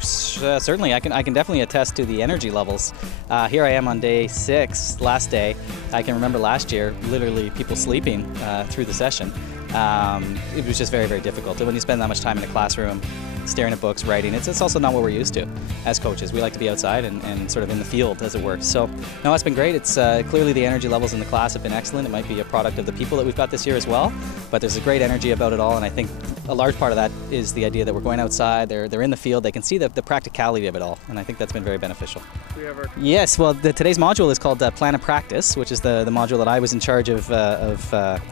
Certainly, I can definitely attest to the energy levels. Here I am on day 6, last day. I can remember last year, literally people sleeping through the session. It was just very, very difficult. And when you spend that much time in a classroom, staring at books, writing, it's also not what we're used to as coaches. We like to be outside and sort of in the field, as it were. So, no, it's been great. It's clearly the energy levels in the class have been excellent. It might be a product of the people that we've got this year as well, but there's a great energy about it all, and I think a large part of that is the idea that we're going outside, they're in the field, they can see the practicality of it all, and I think that's been very beneficial. Yes, well, today's module is called Plan of Practice, which is the module that I was in charge of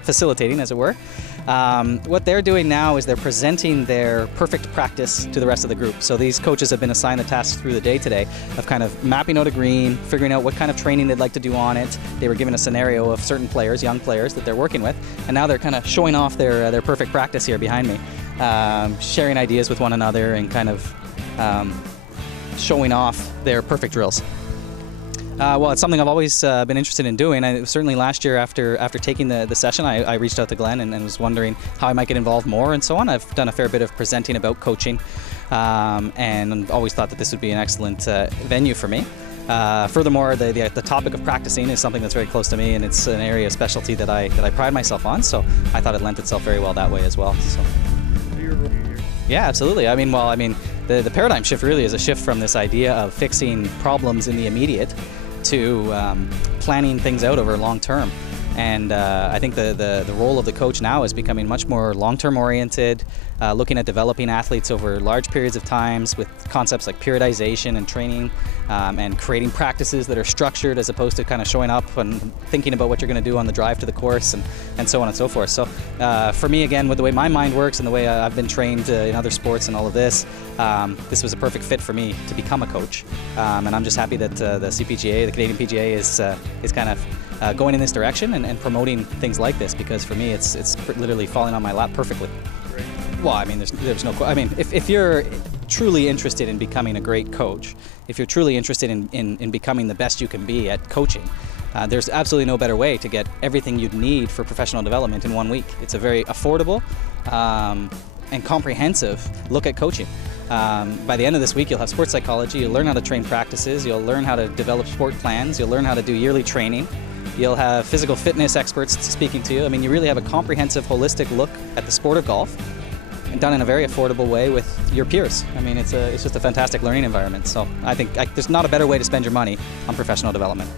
facilitating, as it were. What they're doing now is they're presenting their perfect practice to the rest of the group. So these coaches have been assigned the tasks through the day today of kind of mapping out a green, figuring out what kind of training they'd like to do on it. They were given a scenario of certain players, young players, that they're working with, and now they're kind of showing off their perfect practice here behind me, sharing ideas with one another and kind of showing off their perfect drills. Well, it's something I've always been interested in doing. Certainly last year after taking the session, I reached out to Glenn and was wondering how I might get involved more and so on. I've done a fair bit of presenting about coaching and always thought that this would be an excellent venue for me. Furthermore, the topic of practicing is something that's very close to me, and it's an area of specialty that I pride myself on, so I thought it lent itself very well that way as well. So. Yeah, absolutely. The paradigm shift really is a shift from this idea of fixing problems in the immediate to planning things out over long term. And I think the role of the coach now is becoming much more long-term oriented, looking at developing athletes over large periods of times with concepts like periodization and training, and creating practices that are structured as opposed to kind of showing up and thinking about what you're going to do on the drive to the course and so on and so forth. So for me, again, with the way my mind works and the way I've been trained in other sports and all of this, this was a perfect fit for me to become a coach. And I'm just happy that the CPGA, the Canadian PGA, is kind of going in this direction and promoting things like this, because for me it's literally falling on my lap perfectly. Great. Well, there's no, if you're truly interested in becoming a great coach, if you're truly interested in becoming the best you can be at coaching, there's absolutely no better way to get everything you'd need for professional development in 1 week. It's a very affordable and comprehensive look at coaching. By the end of this week, you'll have sports psychology, you'll learn how to train practices, you'll learn how to develop sport plans, you'll learn how to do yearly training, you'll have physical fitness experts speaking to you. You really have a comprehensive, holistic look at the sport of golf, and done in a very affordable way with your peers. It's just a fantastic learning environment. So I think there's not a better way to spend your money on professional development.